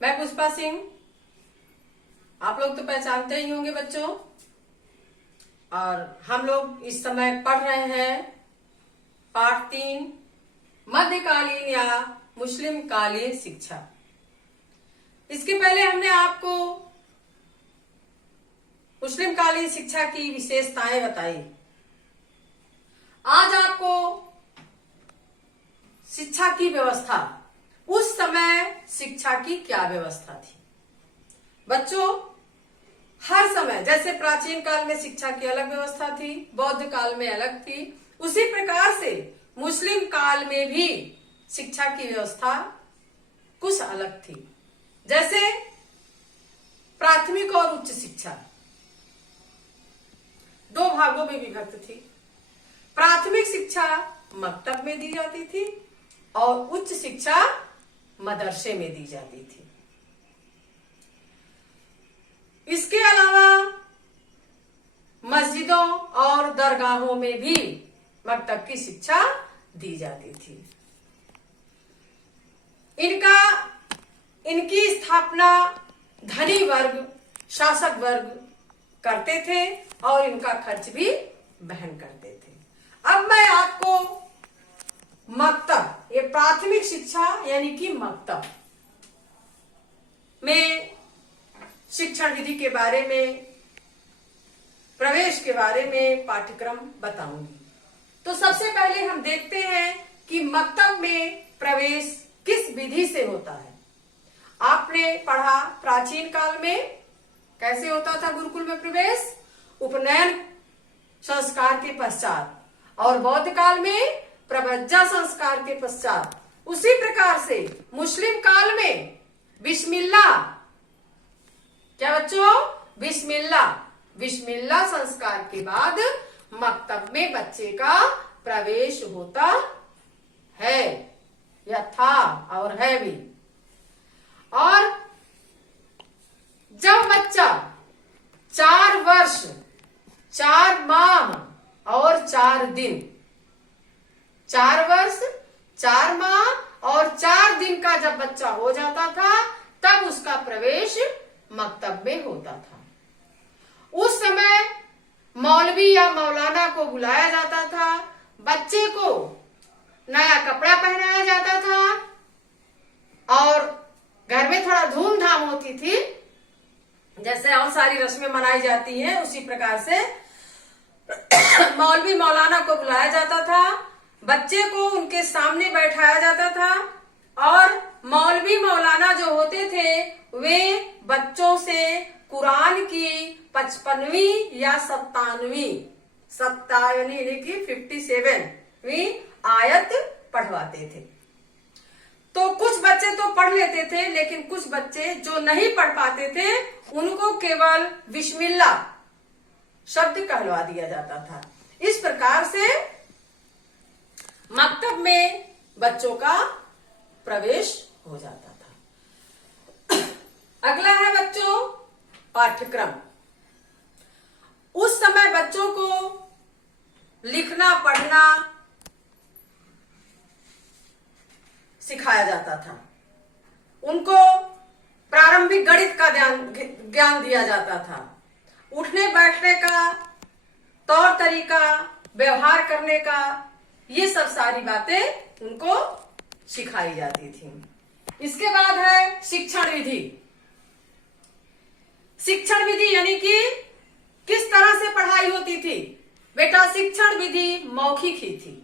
मैं पुष्पा सिंह। आप लोग तो पहचानते ही होंगे बच्चों। और हम लोग इस समय पढ़ रहे हैं पाठ 3 मध्यकालीन या मुस्लिम कालीन शिक्षा। इसके पहले हमने आपको मुस्लिम कालीन शिक्षा की विशेषताएं बताई। आज आपको शिक्षा की व्यवस्था, उस समय शिक्षा की क्या व्यवस्था थी। बच्चों, हर समय जैसे प्राचीन काल में शिक्षा की अलग व्यवस्था थी, बौद्ध काल में अलग थी, उसी प्रकार से मुस्लिम काल में भी शिक्षा की व्यवस्था कुछ अलग थी। जैसे प्राथमिक और उच्च शिक्षा 2 भागों में विभक्त थी। प्राथमिक शिक्षा मकतब में दी जाती थी और उच्च शिक्षा मदरसे में दी जाती थी। इसके अलावा मस्जिदों और दरगाहों में भी मकतब की शिक्षा दी जाती थी। इनकी स्थापना धनी वर्ग, शासक वर्ग करते थे और इनका खर्च भी वहन करते थे। अब मैं आपको मकतब, ये प्राथमिक शिक्षा यानी कि मकतब में शिक्षण विधि के बारे में, प्रवेश के बारे में पाठ्यक्रम बताऊंगी। तो सबसे पहले हम देखते हैं कि मकतब में प्रवेश किस विधि से होता है। आपने पढ़ा प्राचीन काल में कैसे होता था गुरुकुल में प्रवेश, उपनयन संस्कार के पश्चात, और बौद्ध काल में प्रवज्जा संस्कार के पश्चात। उसी प्रकार से मुस्लिम काल में बिस्मिल्लाह, क्या बच्चों, बिस्मिल्लाह संस्कार के बाद मकतब में बच्चे का प्रवेश होता है या था और है भी। और जब बच्चा 4 वर्ष 4 माह और 4 दिन, 4 वर्ष 4 माह और 4 दिन का जब बच्चा हो जाता था, तब उसका प्रवेश मकतब में होता था। उस समय मौलवी या मौलाना को बुलाया जाता था, बच्चे को नया कपड़ा पहनाया जाता था और घर में थोड़ा धूमधाम होती थी। जैसे और सारी रस्में मनाई जाती हैं, उसी प्रकार से मौलवी मौलाना को बुलाया जाता था, बच्चे को उनके सामने बैठाया जाता था और मौलवी मौलाना जो होते थे वे बच्चों से कुरान की 55वीं या 57वीं यानी कि 57वीं आयत पढ़वाते थे। तो कुछ बच्चे तो पढ़ लेते थे, लेकिन कुछ बच्चे जो नहीं पढ़ पाते थे उनको केवल बिस्मिल्लाह शब्द कहलवा दिया जाता था। इस प्रकार से मकतब में बच्चों का प्रवेश हो जाता था। अगला है बच्चों पाठ्यक्रम। उस समय बच्चों को लिखना पढ़ना सिखाया जाता था। उनको प्रारंभिक गणित का ज्ञान दिया जाता था। उठने बैठने का तौर तरीका, व्यवहार करने का, ये सब सारी बातें उनको सिखाई जाती थी। इसके बाद है शिक्षण विधि। शिक्षण विधि यानी कि किस तरह से पढ़ाई होती थी। बेटा, शिक्षण विधि मौखिक ही थी।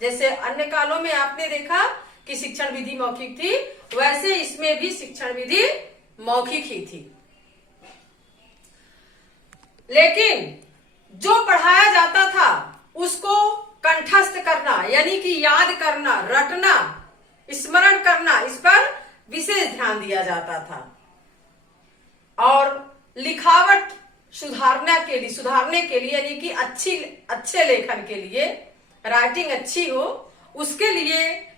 जैसे अन्य कालों में आपने देखा कि शिक्षण विधि मौखिक थी, वैसे इसमें भी शिक्षण विधि मौखिक ही थी। लेकिन जो पढ़ाया जाता था उसको कंठस्थ करना यानी कि याद करना, रटना, स्मरण करना, इस पर विशेष ध्यान दिया जाता था। और लिखावट सुधारने के लिए यानी कि अच्छे लेखन के लिए, राइटिंग अच्छी हो, उसके लिए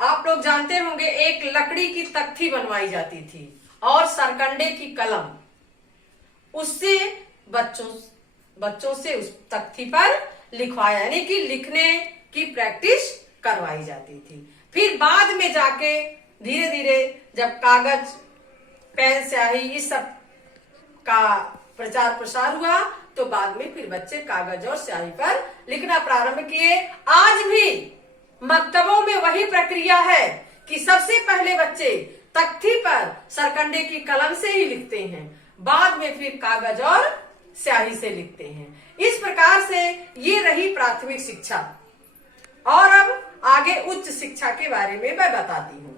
आप लोग जानते होंगे एक लकड़ी की तख्ती बनवाई जाती थी और सरकंडे की कलम, उससे बच्चों से उस तख्ती पर लिखवाया यानी कि लिखने की प्रैक्टिस करवाई जाती थी। फिर बाद में जाके धीरे धीरे जब कागज, पेन, स्याही इस सब का प्रचार प्रसार हुआ तो बाद में फिर बच्चे कागज और स्याही पर लिखना प्रारंभ किए। आज भी मकतबों में वही प्रक्रिया है कि सबसे पहले बच्चे तख्ती पर सरकंडे की कलम से ही लिखते हैं, बाद में फिर कागज और स्याही से लिखते हैं। इस प्रकार से ये रही प्राथमिक शिक्षा। और अब आगे उच्च शिक्षा के बारे में मैं बताती हूँ।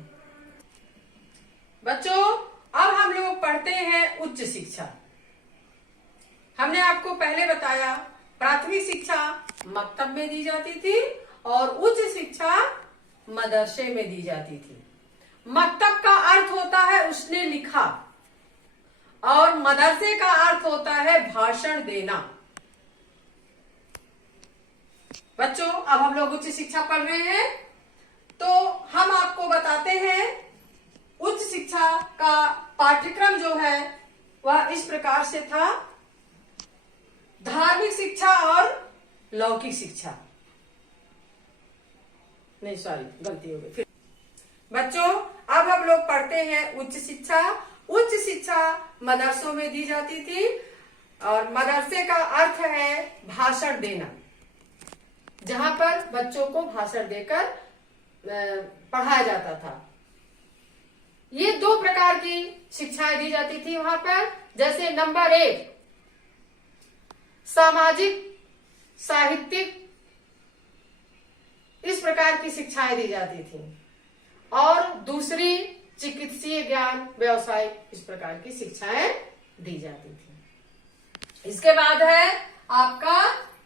बच्चों, अब हम लोग पढ़ते हैं उच्च शिक्षा। हमने आपको पहले बताया प्राथमिक शिक्षा मकतब में दी जाती थी और उच्च शिक्षा मदरसे में दी जाती थी। मकतब का अर्थ होता है उसने लिखा और मदरसे का अर्थ होता है भाषण देना। बच्चों, अब हम लोग उच्च शिक्षा पढ़ रहे हैं तो हम आपको बताते हैं उच्च शिक्षा का पाठ्यक्रम जो है वह इस प्रकार से था। धार्मिक शिक्षा और लौकिक शिक्षा, नहीं सॉरी गलती हो गई फिर। बच्चों, अब हम लोग पढ़ते हैं उच्च शिक्षा। उच्च शिक्षा मदरसों में दी जाती थी और मदरसे का अर्थ है भाषण देना, जहां पर बच्चों को भाषण देकर पढ़ाया जाता था। ये दो प्रकार की शिक्षाएं दी जाती थी वहां पर। जैसे नंबर 1 सामाजिक, साहित्यिक, इस प्रकार की शिक्षाएं दी जाती थी और दूसरी चिकित्सीय ज्ञान, व्यवसायिक, इस प्रकार की शिक्षाएं दी जाती थी। इसके बाद है आपका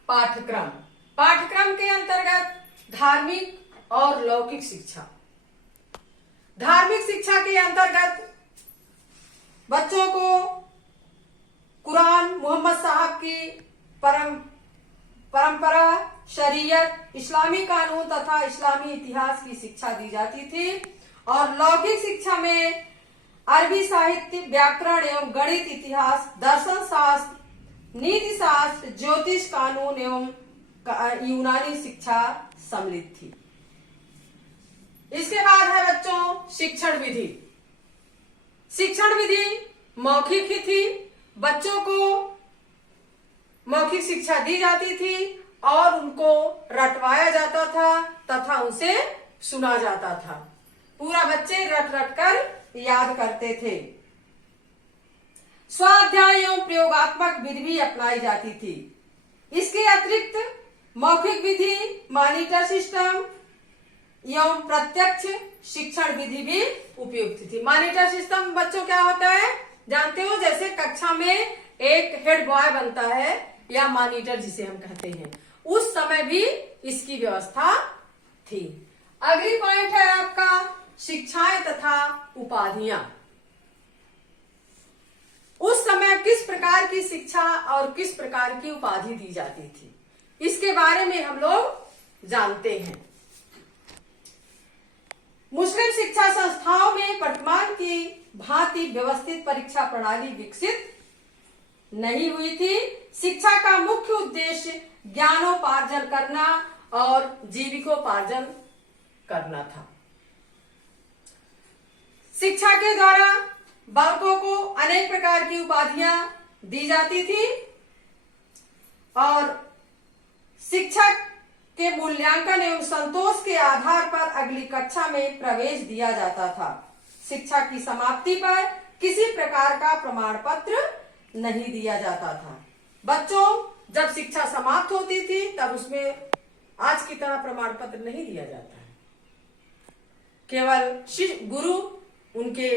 पाठ्यक्रम। पाठ्यक्रम के अंतर्गत धार्मिक और लौकिक शिक्षा। धार्मिक शिक्षा के अंतर्गत बच्चों को कुरान, मोहम्मद साहब की परंपरा, शरीयत, इस्लामी कानून तथा इस्लामी इतिहास की शिक्षा दी जाती थी। और लौकिक शिक्षा में अरबी साहित्य, व्याकरण एवं गणित, इतिहास, दर्शन शास्त्र, नीति शास्त्र, ज्योतिष, कानून एवं यूनानी शिक्षा सम्मिलित थी। इसके बाद है बच्चों शिक्षण विधि। शिक्षण विधि मौखिक ही थी। बच्चों को मौखिक शिक्षा दी जाती थी और उनको रटवाया जाता था तथा उनसे सुना जाता था। पूरा बच्चे रट रट कर याद करते थे। स्वाध्याय एवं प्रयोगात्मक विधि भी अपनाई जाती थी। इसके अतिरिक्त मौखिक विधि, मॉनिटर सिस्टम एवं प्रत्यक्ष शिक्षण विधि भी उपयुक्त थी। मॉनिटर सिस्टम बच्चों क्या होता है जानते हो? जैसे कक्षा में एक हेड बॉय बनता है या मॉनिटर जिसे हम कहते हैं, उस समय भी इसकी व्यवस्था थी। अगली पॉइंट है आपका शिक्षाएं तथा उपाधियां। उस समय किस प्रकार की शिक्षा और किस प्रकार की उपाधि दी जाती थी, इसके बारे में हम लोग जानते हैं। मुस्लिम शिक्षा संस्थाओं में वर्तमान की भांति व्यवस्थित परीक्षा प्रणाली विकसित नहीं हुई थी। शिक्षा का मुख्य उद्देश्य ज्ञानोपार्जन करना और जीविकोपार्जन करना था। शिक्षा के द्वारा बालकों को अनेक प्रकार की उपाधियां दी जाती थी और शिक्षक के मूल्यांकन एवं संतोष के आधार पर अगली कक्षा में प्रवेश दिया जाता था। शिक्षा की समाप्ति पर किसी प्रकार का प्रमाण पत्र नहीं दिया जाता था। बच्चों, जब शिक्षा समाप्त होती थी तब उसमें आज की तरह प्रमाण पत्र नहीं दिया जाता है। केवल गुरु उनके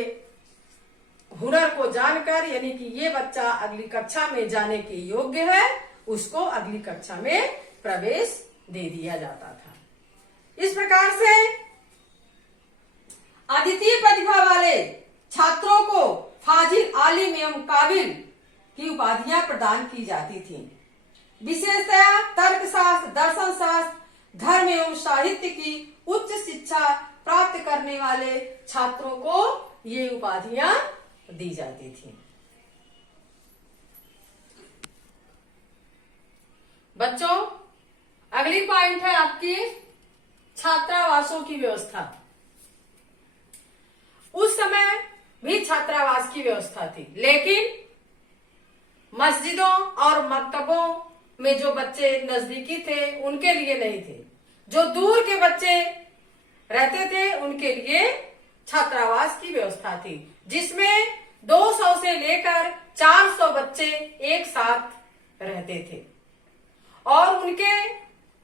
हुनर को जानकर, यानी कि ये बच्चा अगली कक्षा में जाने के योग्य है, उसको अगली कक्षा में प्रवेश दे दिया जाता था। इस प्रकार से अद्वितीय प्रतिभा वाले छात्रों को फाजिल, आलिम एवं काबिल की उपाधियां प्रदान की जाती थी। विशेषतया तर्कशास्त्र, दर्शन शास्त्र, धर्म एवं साहित्य की उच्च शिक्षा प्राप्त करने वाले छात्रों को ये उपाधियां दी जाती थी। बच्चों, अगली पॉइंट है आपकी छात्रावासों की व्यवस्था। उस समय भी छात्रावास की व्यवस्था थी, लेकिन मस्जिदों और मकतबों में जो बच्चे नजदीकी थे उनके लिए नहीं थे। जो दूर के बच्चे रहते थे उनके लिए छात्रावास की व्यवस्था थी, जिसमें 200 से लेकर 400 बच्चे एक साथ रहते थे और उनके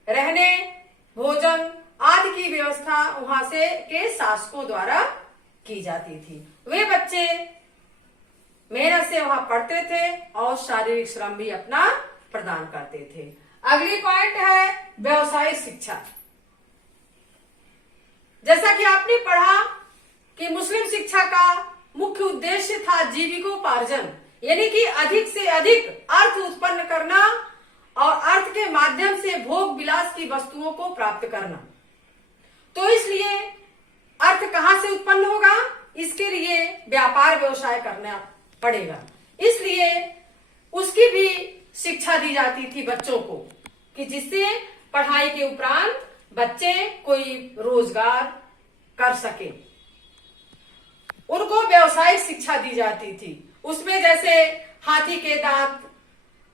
रहने, भोजन आदि की व्यवस्था वहां से के शासकों द्वारा की जाती थी। वे बच्चे मेहनत से वहां पढ़ते थे और शारीरिक श्रम भी अपना प्रदान करते थे। अगली पॉइंट है व्यवसायिक शिक्षा। जैसा कि आपने पढ़ा कि मुस्लिम शिक्षा का मुख्य उद्देश्य था जीविकोपार्जन, यानी कि अधिक से अधिक अर्थ उत्पन्न करना और अर्थ के माध्यम से भोग विलास की वस्तुओं को प्राप्त करना। तो इसलिए अर्थ कहां से उत्पन्न होगा? इसके लिए व्यापार व्यवसाय करना पड़ेगा। इसलिए उसकी भी शिक्षा दी जाती थी बच्चों को, कि जिससे पढ़ाई के उपरांत बच्चे कोई रोजगार कर सके। उनको व्यावसायिक शिक्षा दी जाती थी। उसमें जैसे हाथी के दांत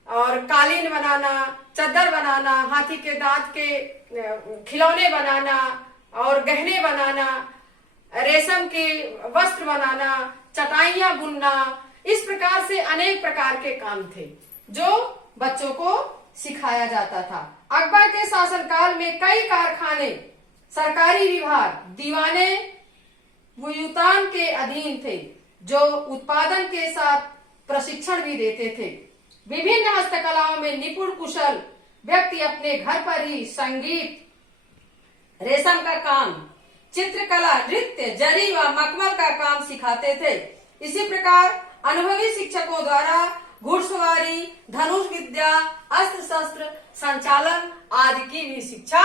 और कालीन बनाना, चद्दर बनाना, हाथी के दांत के खिलौने बनाना और गहने बनाना, रेशम के वस्त्र बनाना, चटाइयां बुनना, इस प्रकार से अनेक प्रकार के काम थे जो बच्चों को सिखाया जाता था। अकबर के शासनकाल में कई कारखाने, सरकारी विभाग, दीवाने वुयुतान के अधीन थे, जो उत्पादन के साथ प्रशिक्षण भी देते थे। विभिन्न हस्तकलाओं में निपुण कुशल व्यक्ति अपने घर पर ही संगीत, रेशम का काम, चित्रकला, नृत्य, जरी व मखमल का काम सिखाते थे। इसी प्रकार अनुभवी शिक्षकों द्वारा घुड़सवारी, धनुष विद्या, अस्त्र शस्त्र संचालन आदि की भी शिक्षा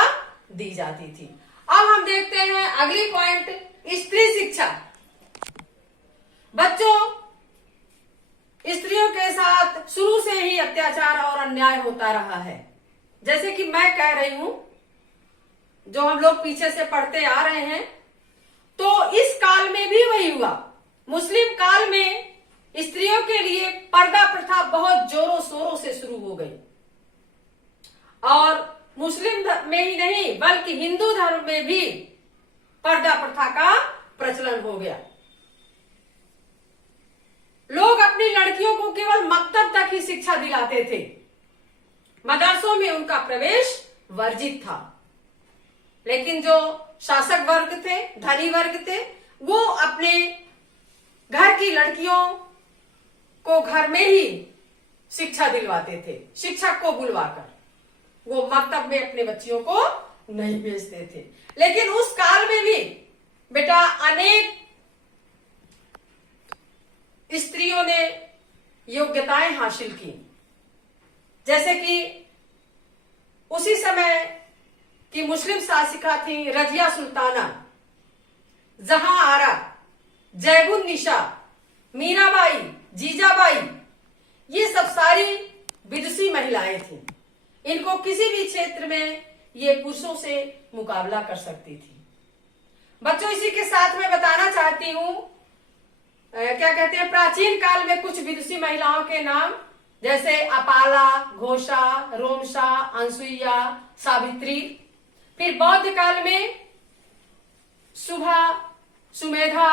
दी जाती थी। अब हम देखते हैं अगली पॉइंट, स्त्री शिक्षा। बच्चों, स्त्रियों के साथ शुरू से ही अत्याचार और अन्याय होता रहा है। जैसे कि मैं कह रही हूं, जो हम लोग पीछे से पढ़ते आ रहे हैं, तो इस काल में भी वही हुआ। मुस्लिम काल में स्त्रियों के लिए पर्दा प्रथा बहुत जोरों शोरों से शुरू हो गई और मुस्लिम में ही नहीं बल्कि हिंदू धर्म में भी पर्दा प्रथा का प्रचलन हो गया। लोग अपनी लड़कियों को केवल मक्तब तक ही शिक्षा दिलाते थे। मदरसों में उनका प्रवेश वर्जित था। लेकिन जो शासक वर्ग थे, धनी वर्ग थे, वो अपने घर की लड़कियों को घर में ही शिक्षा दिलवाते थे, शिक्षक को बुलवाकर। वो मकतब में अपने बच्चियों को नहीं भेजते थे। लेकिन उस काल में भी बेटा अनेक स्त्रियों ने योग्यताएं हासिल की। जैसे कि उसी समय की मुस्लिम शासिका थी रजिया सुल्ताना, जहां आरा, जैबुन्निसा, मीराबाई, जीजाबाई, ये सब सारी विदुषी महिलाएं थी। इनको किसी भी क्षेत्र में ये पुरुषों से मुकाबला कर सकती थी। बच्चों, इसी के साथ मैं बताना चाहती हूं, क्या कहते हैं, प्राचीन काल में कुछ विदुषी महिलाओं के नाम, जैसे अपाला, घोषा, रोमशा, अनसुईया, सावित्री। फिर बौद्ध काल में सुभा, सुमेधा,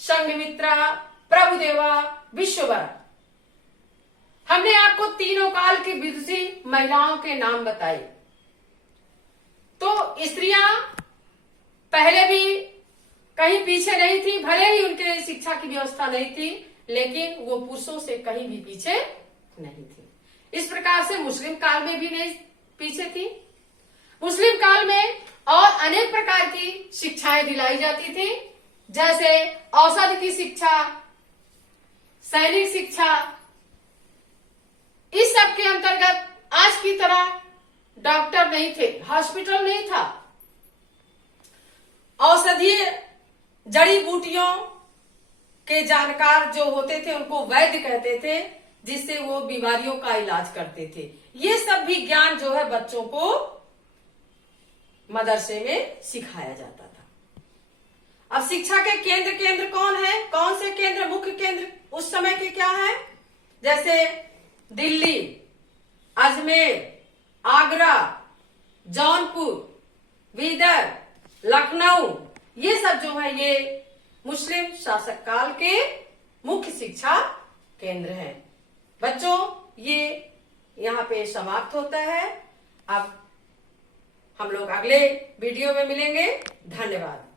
संघमित्रा, प्रभुदेवा, विश्ववरा। हमने आपको तीनों काल की विदुषी महिलाओं के नाम बताए। तो स्त्रियां पहले भी कहीं पीछे नहीं थी, भले ही उनके लिए शिक्षा की व्यवस्था नहीं थी, लेकिन वो पुरुषों से कहीं भी पीछे नहीं थी। इस प्रकार से मुस्लिम काल में भी नहीं पीछे थी। मुस्लिम काल में और अनेक प्रकार की शिक्षाएं दिलाई जाती थी, जैसे औषध की शिक्षा, सैनिक शिक्षा। इस सब के अंतर्गत आज की तरह डॉक्टर नहीं थे, हॉस्पिटल नहीं था। औषधीय जड़ी बूटियों के जानकार जो होते थे उनको वैद्य कहते थे, जिससे वो बीमारियों का इलाज करते थे। ये सब भी ज्ञान जो है बच्चों को मदरसे में सिखाया जाता था। अब शिक्षा के केंद्र कौन है, कौन से केंद्र मुख्य केंद्र उस समय के क्या है? जैसे दिल्ली, अजमेर, आगरा, जौनपुर, बीदर, लखनऊ, ये सब जो है ये मुस्लिम शासक काल के मुख्य शिक्षा केंद्र हैं। बच्चों ये यहाँ पे समाप्त होता है। अब हम लोग अगले वीडियो में मिलेंगे। धन्यवाद।